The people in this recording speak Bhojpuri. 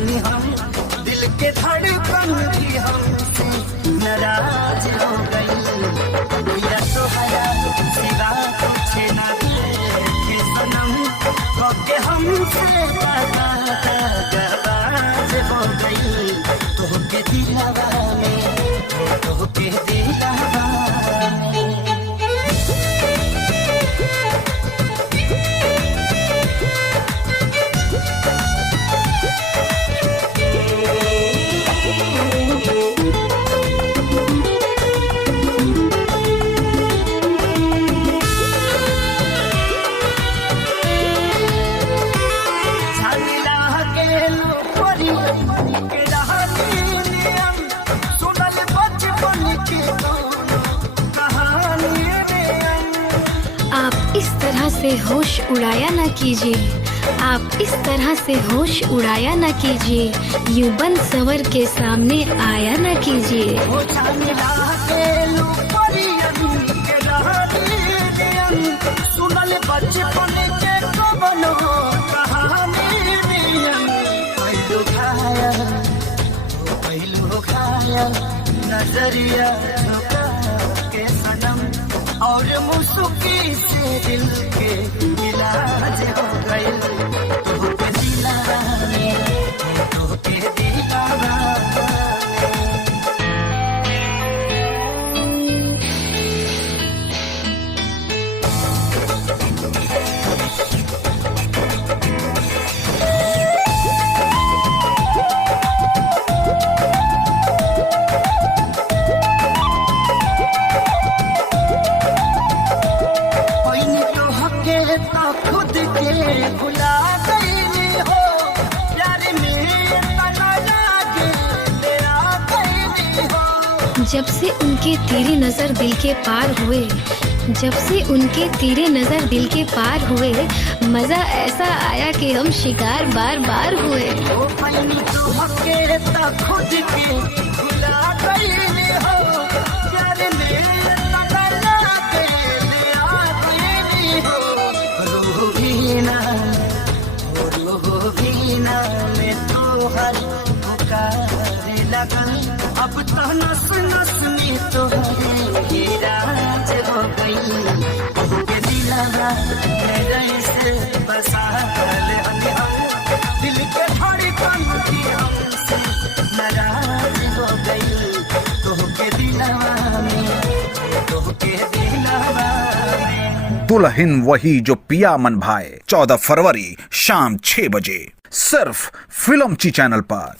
हनी हम दिल के धड़कन भी हमसे नाराज हो गई। भैया तो हरा सिवा कुछ ना देखे सनम के हमसे गवाज हो गई। तोहके दिलवा में तोहके दिलवा में आप इस तरह से होश उड़ाया ना कीजिए, आप इस तरह से होश उड़ाया ना कीजिए, यूं बन सवर के सामने आया ना कीजिए। नजरिया के सनम और मुस्की से दिल के इलाज हो गए। तोहके दिलवा में तोहके दिलवा खुद के भुला गई हो प्यार में तना लागे तेरा गई हो। जब से उनके तेरी नजर दिल के पार हुए, जब से उनके तेरे नजर दिल के पार हुए, मजा ऐसा आया कि हम शिकार बार बार हुए। ओ पहली तो हके खुद के भुला गई हो प्यार में तना लागे तेरा गई हो। में तो हर पुकार लगा अब तो नस नस में तो राज हो गई। तोहके दिलवा में से बसा दिल के धड़कन भी हमसे नाराज हो गई। तोहके दिलवा में तोहके दिलवा में। दुल्हन वही जो पिया मन भाए 14 फरवरी शाम 6 बजे सिर्फ फिल्मची चैनल पर।